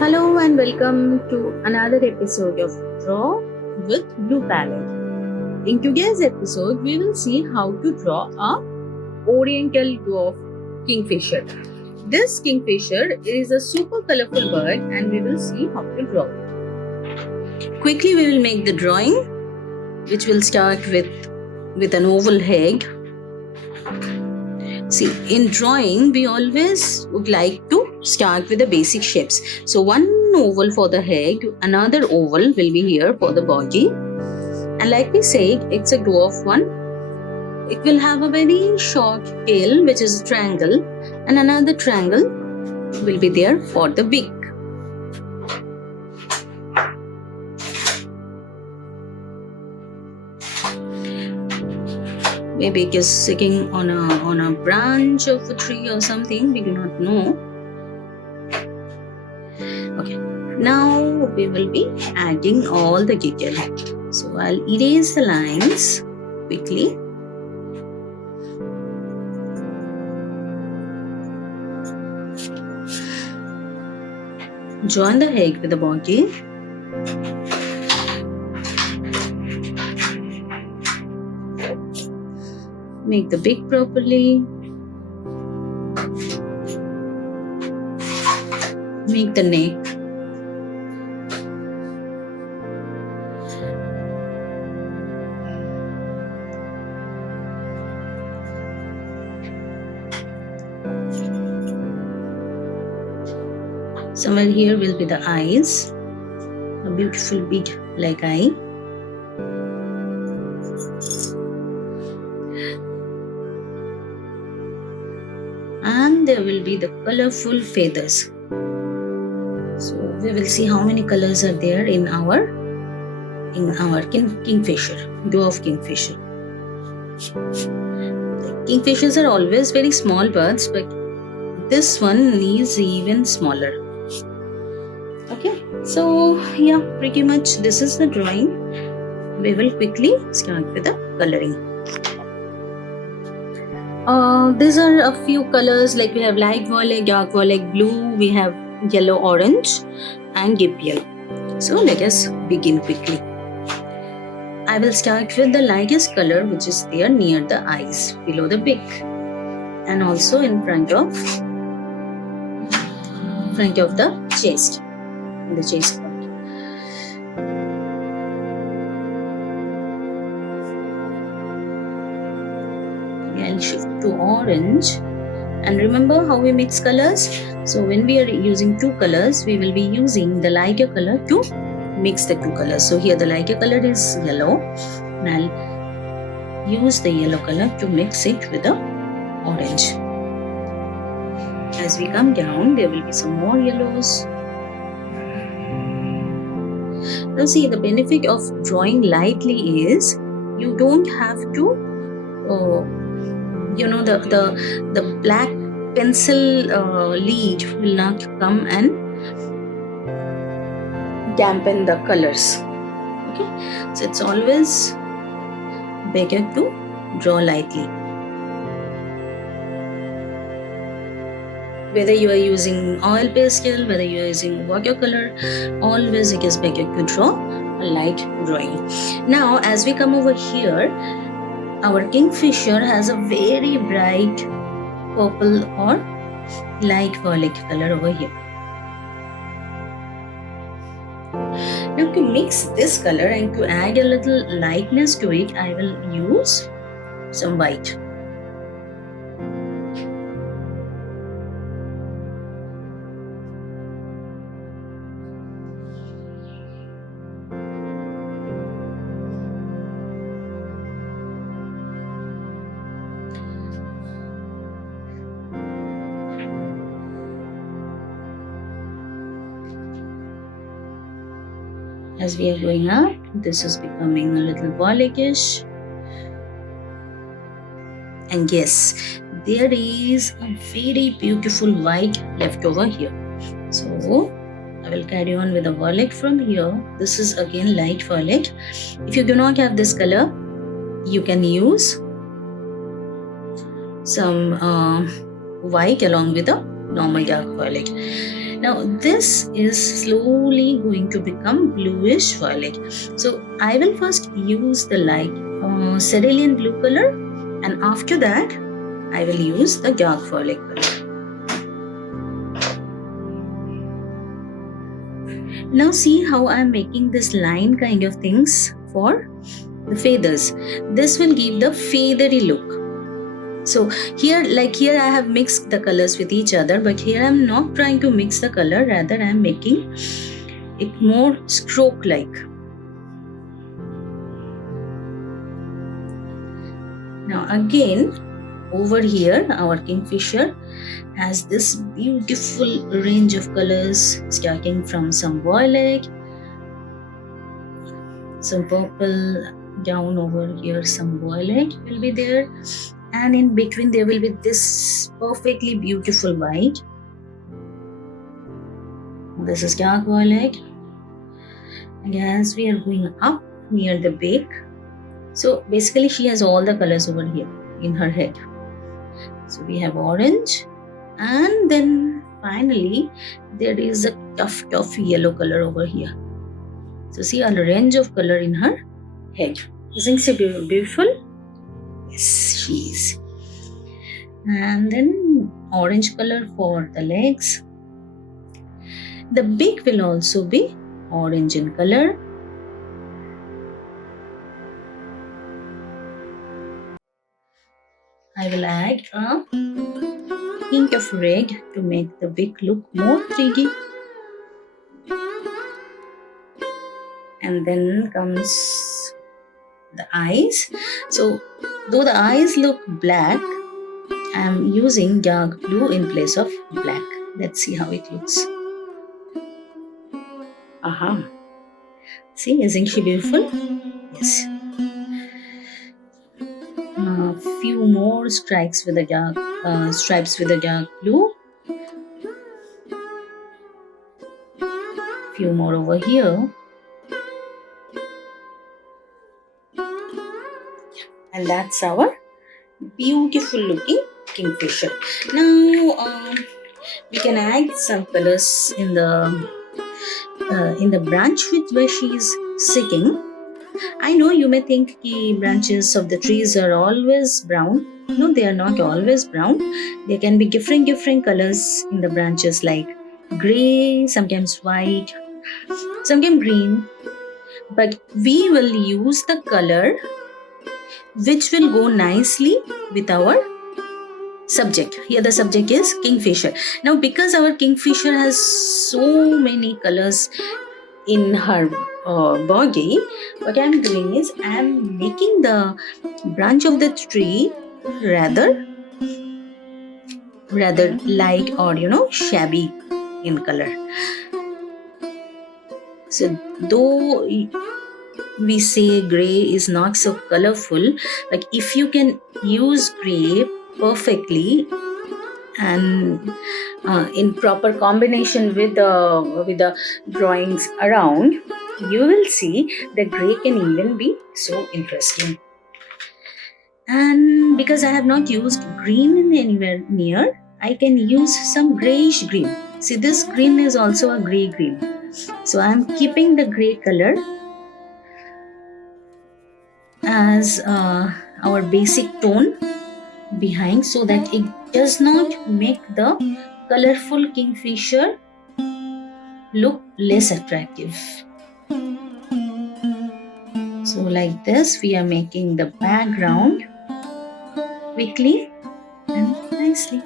Hello and welcome to another episode of Draw with Blue Palette. In today's episode, we will see how to draw a Oriental dwarf Kingfisher. This Kingfisher is a super colorful bird and we will see how to draw it. Quickly we will make the drawing, which will start with an oval head. See, in drawing, we always would like to start with the basic shapes. So one oval for the head, another oval will be here for the body. And like we said, it's a dwarf one. It will have a very short tail, which is a triangle, and another triangle will be there for the beak. Maybe it is sitting on a branch of a tree or something, we do not know. Okay, now we will be adding all the detail. So I'll erase the lines quickly. Join the head with the body. Make the beak properly. Make the neck. Somewhere here will be the eyes. A beautiful bead like eye. And there will be the colorful feathers. So we will see how many colors are there in our Kingfisher, dwarf Kingfisher. Kingfishers are always very small birds, but this one is even smaller. Okay, so yeah, pretty much this is the drawing. We will quickly start with the coloring. These are a few colors, like we have light violet, dark violet, blue, we have yellow, orange and deep yellow. So let us begin quickly. I will start with the lightest color, which is there near the eyes, below the beak, and also in front of the chest, in the chest part. I'll shift to orange, and remember how we mix colors. So when we are using two colors, we will be using the lighter color to mix the two colors. So here the lighter color is yellow, and I'll use the yellow color to mix it with the orange. As we come down, there will be some more yellows. Now see, the benefit of drawing lightly is you don't have to the black pencil lead will not come and dampen the colors. Okay, so it's always better to draw lightly. Whether you are using oil pastel, whether you are using watercolor, always it is better to draw a light drawing. Now as we come over here, our Kingfisher has a very bright purple or light violet color over here. Now to mix this color and to add a little lightness to it, I will use some white. As we are going up, this is becoming a little violetish. And yes, there is a very beautiful white left over here. So I will carry on with the violet from here. This is again light violet. If you do not have this color, you can use some white along with a normal dark violet. Now this is slowly going to become bluish violet. So I will first use the light cerulean blue color, and after that I will use the dark violet color. Now see how I am making this line kind of things for the feathers. This will give the feathery look. So here I have mixed the colors with each other, but here I am not trying to mix the color, rather I am making it more stroke like. Now again, over here our kingfisher has this beautiful range of colors, starting from some violet, some purple, down over here some violet will be there, and in between there will be this perfectly beautiful white. This is dark violet, and as we are going up near the beak, so basically she has all the colors over here in her head. So we have orange, and then finally there is a tuft of yellow color over here. So see a range of color in her head. Isn't she beautiful? Yes, she is. And then orange color for the legs. The beak will also be orange in color. I will add a hint of red to make the beak look more 3D. And then comes the eyes. So though the eyes look black, I am using dark blue in place of black. Let's see how it looks. Aha. See, isn't she beautiful? Yes. A few more stripes with the dark blue. Few more over here. And that's our beautiful looking kingfisher. Now we can add some colors in the branch with where she is sitting. I know you may think the branches of the trees are always brown. No, they are not always brown. There can be different colors in the branches, like grey, sometimes white, sometimes green. But we will use the color which will go nicely with our subject. Here the subject is kingfisher. Now because our kingfisher has so many colors in her body, what I am doing is I am making the branch of the tree rather light or shabby in color. So though we say gray is not so colorful, but if you can use gray perfectly and in proper combination with the drawings around, you will see the gray can even be so interesting. And because I have not used green anywhere near, I can use some grayish green. See, this green is also a gray green. So I am keeping the gray color as our basic tone behind, so that it does not make the colorful kingfisher look less attractive. So like this we are making the background quickly and nicely.